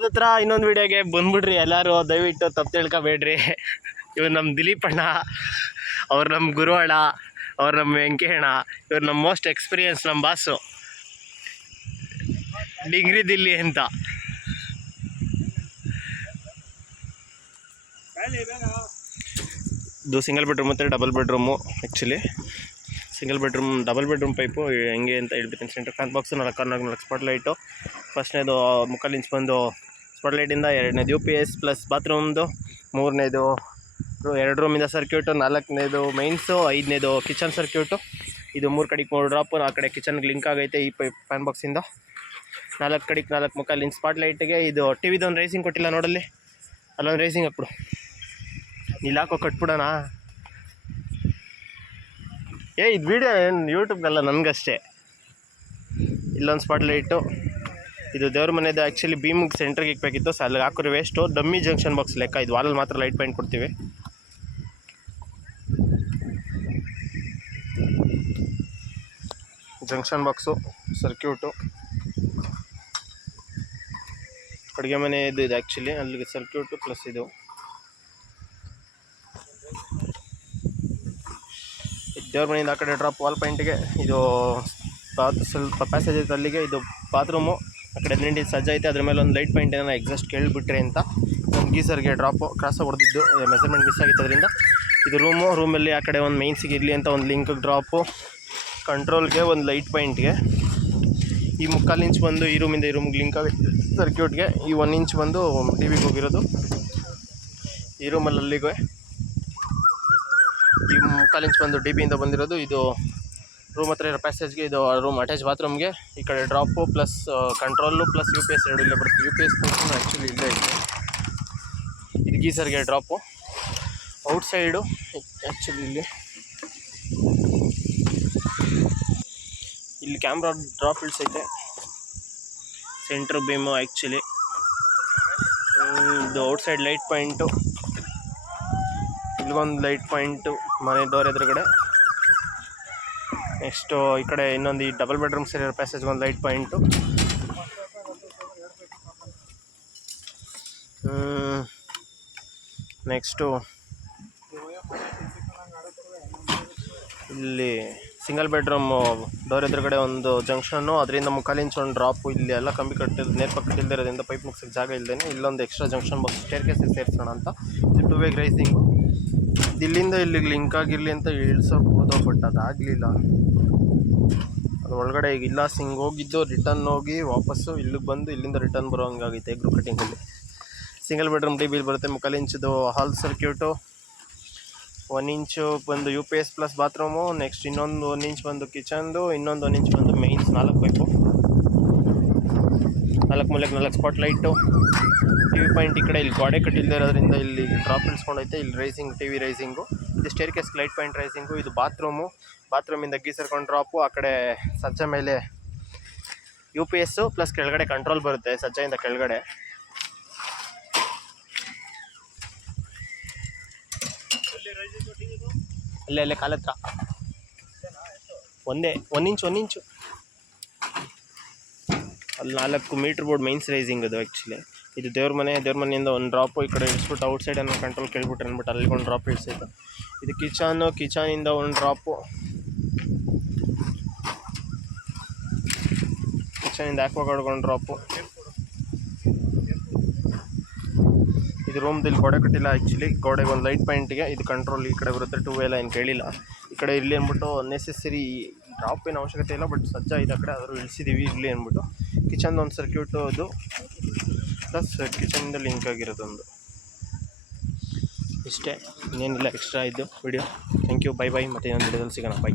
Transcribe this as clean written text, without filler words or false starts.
ಹತ್ರ ಇನ್ನೊಂದು ವಿಡಿಯೋಗೆ ಬಂದ್ಬಿಡ್ರಿ ಎಲ್ಲರೂ, ದಯವಿಟ್ಟು ತಪ್ಪು ತಿಳ್ಕೊಬೇಡ್ರಿ. ಇವ್ರು ನಮ್ಮ ದಿಲೀಪ್ ಅಣ್ಣ, ಅವ್ರು ನಮ್ಮ ಗುರು ಅಣ್ಣ, ಅವ್ರು ನಮ್ಮ ವೆಂಕಿ ಅಣ್ಣ, ಇವ್ರು ನಮ್ಮ ಮೋಸ್ಟ್ ಎಕ್ಸ್ಪೀರಿಯನ್ಸ್ ನಮ್ಮ ಬಾಸು ಡಿಗ್ರಿ ದಿಲ್ಲಿ ಅಂತ. ಇದು ಸಿಂಗಲ್ ಬೆಡ್ರೂಮ್ ಮತ್ತು double bedroom. Actually single bedroom, double bedroom pipe ಹೆಂಗೆ ಅಂತ ಹೇಳ್ಬಿಡ್ತೀನಿ. Centre con box 4 spotlight. ಫಸ್ಟ್ನೇದು 3/4 ಇಂಚ್ ಬಂದು ಸ್ಪಾಟ್ ಲೈಟಿಂದ, 2ನೇದು UPS ಪ್ಲಸ್ ಬಾತ್ರೂಮ್ದು, 3ನೇದು 2 ರೂಮಿಂದ ಸರ್ಕ್ಯೂಟು, 4ನೇದು ಮೈನ್ಸು, 5ನೇದು ಕಿಚನ್ ಸರ್ಕ್ಯೂಟು. ಇದು 3 ಕಡೆಗೆ 3 ಡ್ರಾಪು, 4 ಕಡೆ ಕಿಚನ್ಗೆ ಲಿಂಕ್ ಆಗೈತೆ ಈ ಫ್ಯಾನ್ ಬಾಕ್ಸಿಂದ. 4 ಕಡೆಗೆ 4 3/4 ಇಂಚ್ ಸ್ಪಾಟ್ ಲೈಟಿಗೆ. ಇದು ಟಿವಿದು ಒಂದು ರೈಸಿಂಗ್ ಕೊಟ್ಟಿಲ್ಲ ನೋಡಲ್ಲಿ, ಅಲ್ಲೊಂದು ರೈಸಿಂಗ್ ಹಾಕ್ಬಿಡು, ಇಲ್ಲಿ ಹಾಕೋ ಕಟ್ಬಿಡೋಣ. ಇದು ವೀಡಿಯೋ ಏನು ಯೂಟ್ಯೂಬ್ಗಲ್ಲ, ನನಗಷ್ಟೇ. ಇಲ್ಲೊಂದು ಸ್ಪಾಟ್ ಲೈಟು. ಇದು ದೇವ್ರ ಮನೆಯದು. ಆ್ಯಕ್ಚುಲಿ ಬೀಮ್ಗೆ ಸೆಂಟ್ರಿಗೆ ಇಕ್ಬೇಕಿತ್ತು, ಸೊ ಅಲ್ಲಿಗೆ ಹಾಕೋರು ವೇಸ್ಟು. ಡಮ್ಮಿ ಜಂಕ್ಷನ್ ಬಾಕ್ಸ್ ಲೆಕ್ಕ. ಇದು ವಾಲಲ್ಲಿ ಮಾತ್ರ ಲೈಟ್ ಪಾಯಿಂಟ್ ಕೊಡ್ತೀವಿ. ಜಂಕ್ಷನ್ ಬಾಕ್ಸು, ಸರ್ಕ್ಯೂಟು, ಅಡುಗೆ ಮನೆ ಇದು ಆ್ಯಕ್ಚುಲಿ ಅಲ್ಲಿಗೆ ಸರ್ಕ್ಯೂಟು ಪ್ಲಸ್ ಇದು. ದೇವ್ರ ಮನೆಯಿಂದ ಆ ಕಡೆ ಡ್ರಾಪ್ ವಾಲ್ ಪಾಯಿಂಟಿಗೆ. ಇದು ಸ್ವಲ್ಪ ಪ್ಯಾಸೇಜ್ ಐತೆ ಅಲ್ಲಿಗೆ. ಇದು ಬಾತ್ರೂಮು. ಆ ಕಡೆ 18 ಇಂಚ್ ಸಜ್ಜ ಐತೆ, ಅದ್ರ ಮೇಲೆ ಒಂದು ಲೈಟ್ ಪಾಯಿಂಟ್ ಏನೋ ಎಕ್ಸಾಸ್ಟ್ ಕೇಳಿಬಿಟ್ರೆ ಅಂತ. ಒಂದು ಗೀಸರ್ಗೆ ಡ್ರಾಪು ಕ್ರಾಸ್ ಹೊಡೆದಿದ್ದು, ಮೆಸರ್ಮೆಂಟ್ ಮಿಸ್ ಆಗಿತ್ತು ಅದರಿಂದ. ಇದು ರೂಮಲ್ಲಿ ಆ ಕಡೆ ಒಂದು ಮೈನ್ಸಿಗೆ ಇರಲಿ ಅಂತ ಒಂದು ಲಿಂಕ್ ಡ್ರಾಪು, ಕಂಟ್ರೋಲ್ಗೆ ಒಂದು ಲೈಟ್ ಪಾಯಿಂಟ್ಗೆ. ಈ 3/4 ಇಂಚ್ ಬಂದು ಈ ರೂಮಿಂದ ಈ ರೂಮ್ಗೆ ಲಿಂಕ್ ಆಗುತ್ತೆ ಸರ್ಕ್ಯೂಟ್ಗೆ. ಈ 1 ಇಂಚ್ ಬಂದು ಟಿವಿಗೆ ಹೋಗಿರೋದು. ಈ ರೂಮಲ್ಲಿ ಅಲ್ಲಿಗೆ ಈ 3/4 ಇಂಚ್ ಬಂದು DBಯಿಂದ ಬಂದಿರೋದು. ಇದು ರೂಮ್ ಹತ್ರ ಇರೋ ಪ್ಯಾಸೇಜ್ಗೆ. ಇದು ರೂಮ್ ಅಟ್ಯಾಚ್ ಬಾತ್ರೂಮ್ಗೆ. ಈ ಕಡೆ drop plus control plus UPS 2 ಇಲ್ಲೇ ಬರುತ್ತೆ. UPS ಪೋರ್ಷನ್ ಆ್ಯಕ್ಚುಲಿ ಇಲ್ಲೇ ಇದೆ. ಇದು ಗೀಸರ್ಗೆ ಡ್ರಾಪು. ಔಟ್ಸೈಡು ಆ್ಯಕ್ಚುಲಿ ಇಲ್ಲಿ ಕ್ಯಾಮ್ರಾ ಡ್ರಾಪ್ ಇಳಿಸೈತೆ. Centre beam actually. ಇದು ಔಟ್ಸೈಡ್ ಲೈಟ್ ಪಾಯಿಂಟು. ಇಲ್ಲಿಗೊಂದು ಲೈಟ್ ಪಾಯಿಂಟು ಮನೆ ಡೋರ್ ಎದುರುಗಡೆ. ನೆಕ್ಸ್ಟು ಈ ಕಡೆ ಇನ್ನೊಂದು ಈ ಡಬಲ್ ಬೆಡ್ರೂಮ್ ಸೇರಿರೋ ಪ್ಯಾಸೇಜ್ಗೆ ಒಂದು ಲೈಟ್ ಪಾಯಿಂಟು. ನೆಕ್ಸ್ಟು ಇಲ್ಲಿ ಸಿಂಗಲ್ ಬೆಡ್ರೂಮು ಡೋರ್ ಎದುರುಗಡೆ ಒಂದು ಜಂಕ್ಷನ್ನು, ಅದರಿಂದ 3/4 ಇಂಚ್ ಒಂದು ಡ್ರಾಪು. ಇಲ್ಲಿ ಎಲ್ಲ ಕಂಬಿ ಕಟ್ಟಿದ್ದು ನೇರ್ಪಕ್ಕ ಕಟ್ಟಿಲ್ದಿರೋದ್ರಿಂದ ಪೈಪ್ ಮುಗ್ಸೋಕ್ಕೆ ಜಾಗ ಇಲ್ಲದೇ ಇಲ್ಲೊಂದು ಎಕ್ಸ್ಟ್ರಾ ಜಂಕ್ಷನ್ ಬಾಕ್ಸ್ ಸ್ಟೇರ್ ಕೇಸಿಗೆ ಸೇರಿಸೋಣ ಅಂತ. ಇದು 2 ವೇ ರೈಸಿಂಗು. ಇಲ್ಲಿಂದ ಇಲ್ಲಿಗೆ ಲಿಂಕ್ ಆಗಿರಲಿ ಅಂತ ಇಳಿಸೋಕ್ಕೋದೋ, ಬಟ್ ಅದಾಗಲಿಲ್ಲ. ಅದು ಒಳಗಡೆ ಈಗ ಇಲ್ಲ, ಹಿಂಗೆ ಹೋಗಿದ್ದು ರಿಟರ್ನ್ ಹೋಗಿ ವಾಪಸ್ಸು ಇಲ್ಲಿಗೆ ಬಂದು ಇಲ್ಲಿಂದ ರಿಟರ್ನ್ ಬರೋ ಹಂಗಾಗೈತೆ ಗ್ರೂ ಕಟ್ಟಿಂಗಲ್ಲಿ. ಸಿಂಗಲ್ ಬೆಡ್ರೂಮ್ DB ಬರುತ್ತೆ. 3/4 ಇಂಚದು ಹಾಲ್ ಸರ್ಕ್ಯೂಟು, 1 ಇಂಚು ಬಂದು UPS ಪ್ಲಸ್ ಬಾತ್ರೂಮು. ನೆಕ್ಸ್ಟ್ ಇನ್ನೊಂದು 1 ಇಂಚ್ ಬಂದು ಕಿಚನ್ದು, ಇನ್ನೊಂದು 1 ಇಂಚ್ ಬಂದು ಮೈನ್ಸ್. 4 ಪೈಪು, 4 ಮೂಲೆಗೆ 4 ಸ್ಪಾಟ್ ಲೈಟು. TV ಪಾಯಿಂಟ್ ಈ ಕಡೆ ಇಲ್ಲಿ ಗೋಡೆ ಕಟ್ಟಿಲ್ಲದೆ ಇರೋದ್ರಿಂದ ಇಲ್ಲಿ ಡ್ರಾಪ್ ಇಳಿಸ್ಕೊಂಡೈತೆ. ಇಲ್ಲಿ ರೈಸಿಂಗ್ TV ರೈಸಿಂಗು. ಇದು ಸ್ಟೇರ್ ಕೇಸ್ಗೆ ಲೈಟ್ ಪಾಯಿಂಟ್ ರೈಸಿಂಗು. ಇದು ಬಾತ್ರೂಮಿಂದ ಗೀಸರ್ಕೊಂಡು ಡ್ರಾಪು. ಆ ಕಡೆ ಸಜ್ಜ ಮೇಲೆ UPS ಪ್ಲಸ್ ಕೆಳಗಡೆ ಕಂಟ್ರೋಲ್ ಬರುತ್ತೆ ಸಜ್ಜೆಯಿಂದ ಕೆಳಗಡೆ. ಅಲ್ಲೇ ಕಾಲತ್ರ ಒಂದೇ 1 ಇಂಚು ಅಲ್ಲಿ 4 ಮೀಟ್ರ್ ಬೋರ್ಡ್ ಮೈನ್ಸ್ ರೈಸಿಂಗ್ ಅದು ಆ್ಯಕ್ಚುಲಿ. ಇದು ದೇವ್ರ ಮನೆಯಿಂದ ಒಂದು ಡ್ರಾಪು. ಈ ಕಡೆ ಇಳಿಸ್ಬಿಟ್ಟು ಔಟ್ಸೈಡ್ ಅನ್ನೋ ಕಂಟ್ರೋಲ್ ಕೇಳ್ಬಿಟ್ರೆ ಅಂದ್ಬಿಟ್ಟು ಅಲ್ಲಿಗೆ ಒಂದು ಡ್ರಾಪ್ ಇಳಿಸೈತೆ. ಇದು ಕಿಚನಿಂದ ಒಂದು ಡ್ರಾಪು. ಕಿಚನಿಂದ ಆಕ್ವಾಗಾರ್ಡ್ಗೆ ಒಂದು ಡ್ರಾಪು. ಇದು ರೂಮ್ದಲ್ಲಿ ಗೋಡೆ ಕಟ್ಟಿಲ್ಲ ಆ್ಯಕ್ಚುಲಿ. ಗೋಡೆಗೆ ಒಂದು ಲೈಟ್ ಪಾಯಿಂಟಿಗೆ. ಇದು ಕಂಟ್ರೋಲ್ ಈ ಕಡೆ ಬರುತ್ತೆ. 2 ವೇ ಲೈನ್ ಕೇಳಿಲ್ಲ ಈ ಕಡೆ ಇರಲಿ ಅಂದ್ಬಿಟ್ಟು. ನೆಸೆಸರಿ ಡ್ರಾಪ್ ಏನು ಅವಶ್ಯಕತೆ ಇಲ್ಲ, ಬಟ್ ಸಜ್ಜ ಇದೆ ಆ ಕಡೆ, ಆದರೂ ಇಳಿಸಿದ್ದೀವಿ ಇರಲಿ ಅಂದ್ಬಿಟ್ಟು. ಕಿಚನ್ದು ಒಂದು ಸರ್ಕ್ಯೂಟು ಅದು ಪ್ಲಸ್ ಕಿಚನಿಂದ ಲಿಂಕ್ ಆಗಿರೋದೊಂದು. ಇಷ್ಟೇ, ಇನ್ನೇನಿಲ್ಲ ಎಕ್ಸ್ಟ್ರಾ ಇದ್ದು ವಿಡಿಯೋ. Thank you, by. ಮತ್ತು ಇನ್ನೊಂದು ವಿಡಿಯೋದಲ್ಲಿ ಸಿಗೋಣ. ಬೈ.